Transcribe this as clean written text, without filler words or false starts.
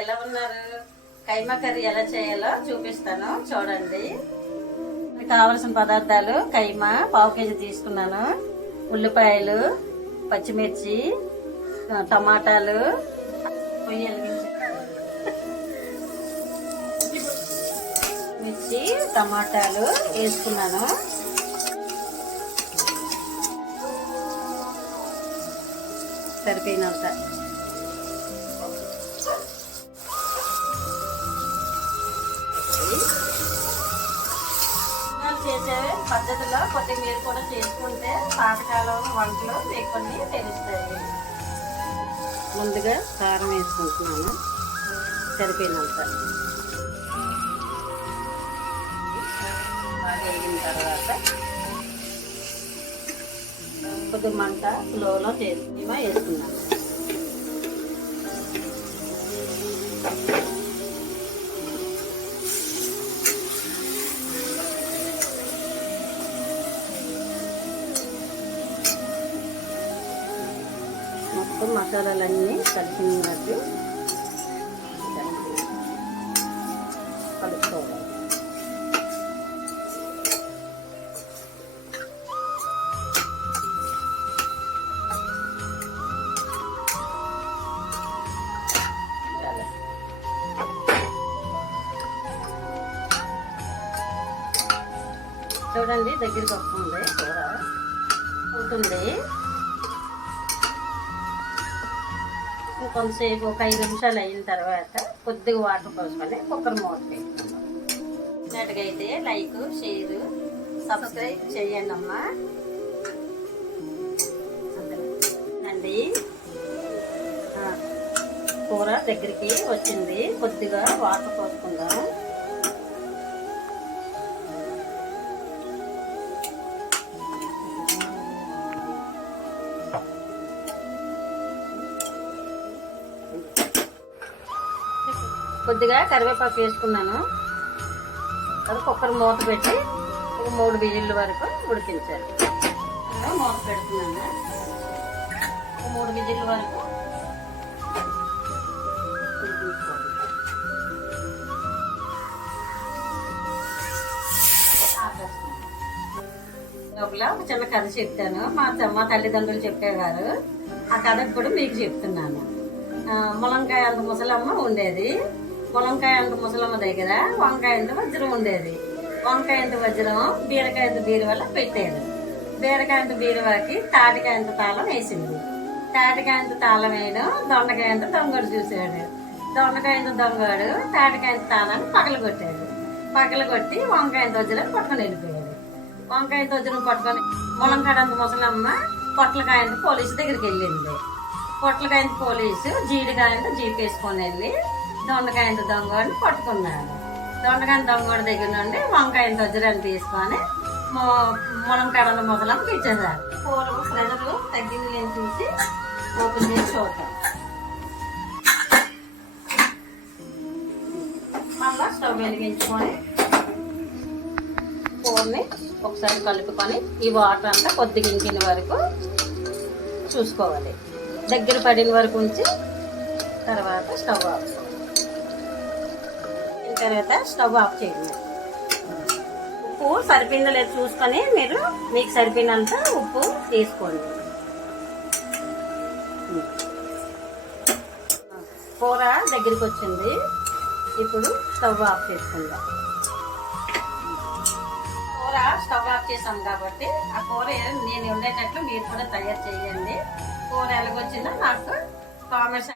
ఎలా ఉన్నారు? కైమా కర్రీ ఎలా చేయాలో చూపిస్తాను, చూడండి. కావలసిన పదార్థాలు: కైమా పావు కేజీ తీసుకున్నాను, ఉల్లిపాయలు, పచ్చిమిర్చి, టమాటాలు, మిర్చి, టమాటాలు వేసుకున్నాను. సరిపోయినంత చేసే పద్ధతిలో కొద్దిగా మీరు కూడా చేసుకుంటే పాతకాలం వంటలు మీకు కొన్ని తెలుస్తాయి. ముందుగా కారం వేసుకుంటున్నాను సరిపోయినంత. బాగా వేగిన తర్వాత కొద్ది మంట స్లోలో చేసుకుని వేసుకున్నాను. మొత్తం మసాలాలన్నీ కలిసినట్టు కలుపుకోవాలి. చూడండి, దగ్గరికి వస్తుంది, కూర అవుతుంది. కొంతసేపు ఒక 5 నిమిషాలు అయిన తర్వాత కొద్దిగా వాటర్ పోసుకొని కుక్కర్ మూత పెట్టుకుందాం. నచ్చినట్టుగా అయితే లైక్, షేర్, సబ్స్క్రైబ్ చేయండి అమ్మా. అండి, కూర దగ్గరికి వచ్చింది, కొద్దిగా వాటర్ పోసుకుందాం. కొద్దిగా కరివేపాకు వేసుకున్నాను. అది కుక్కర్ మూత పెట్టి ఒక 3 విజిల్ల వరకు ఉడికించాలి. మూత పెడుతున్నాను, 3 విజిల్ల వరకు ఉడికించుకోవాలి. లోపల ఒక చిన్న కథ చెప్తాను. మా తల్లిదండ్రులు చెప్పేవారు. ఆ కథ ఇప్పుడు మీకు చెప్తున్నాను. ములంకాయ అంత ముసలమ్మ ఉండేది. ములంకాయ అంత ముసలమ్మ దగ్గర వంకాయ అంత వజ్రం ఉండేది. వంకాయ అంత వజ్రం బీరకాయ అంత బీరువాలో పెట్టేది. బీరకాయ అంత బీరువాకి తాటికాయ అంత తాళం వేసింది. తాటికాయ అంత తాళం వేయడం దొండకాయ అంత దొంగడు చూశాడు. దొండకాయ అంత దొంగడు తాటికాయ అంత తాళాన్ని పగలగొట్టాడు. పగలగొట్టి వంకాయ అంత వజ్రం పట్టుకొని వెళ్ళిపోయాడు. వంకాయ అంత వజ్రం పట్టుకొని ములంకాయ అంత ముసలమ్మ పొట్లకాయ అంత పోలీసు దగ్గరికి వెళ్ళింది. పొట్లకాయంత పోలీసు జీడికాయంత జీప్ వేసుకొని వెళ్ళి దొండకాయంత దొంగని పట్టుకున్నాడు. దొండకాయ దొంగడి దగ్గర నుండి వంకాయంత వజ్రాన్ని తీసుకొని ములంకాడ ముసలమ్మకి ఇచ్చేసారు. పూర్వం ప్రజలు తగ్గింది అని చూసి ఓపెన్ చేసి చూద్దాం. మళ్ళా స్టవ్ వెలిగించుకొని కూరని ఒకసారి కలుపుకొని ఈ వాటర్ అంతా కొద్దిగా ఇంకిన వరకు చూసుకోవాలి. దగ్గర పడిన వరకు ఉంచి తర్వాత స్టవ్ ఆఫ్ తర్వాత స్టవ్ ఆఫ్ చేయండి. ఉప్పు సరిపోయిందో లేదో చూసుకొని మీకు సరిపోయినంత ఉప్పు తీసుకోండి. కూర దగ్గరికి వచ్చింది, ఇప్పుడు స్టవ్ ఆఫ్ చేసుకుందాం. కూర స్టవ్ ఆఫ్ చేసాం కాబట్టి ఆ కూర నేను ఉండేటట్లు మీరు కూడా తయారు చేయండి. కూర ఎలాగొచ్చిందో నాకు కామెంట్స్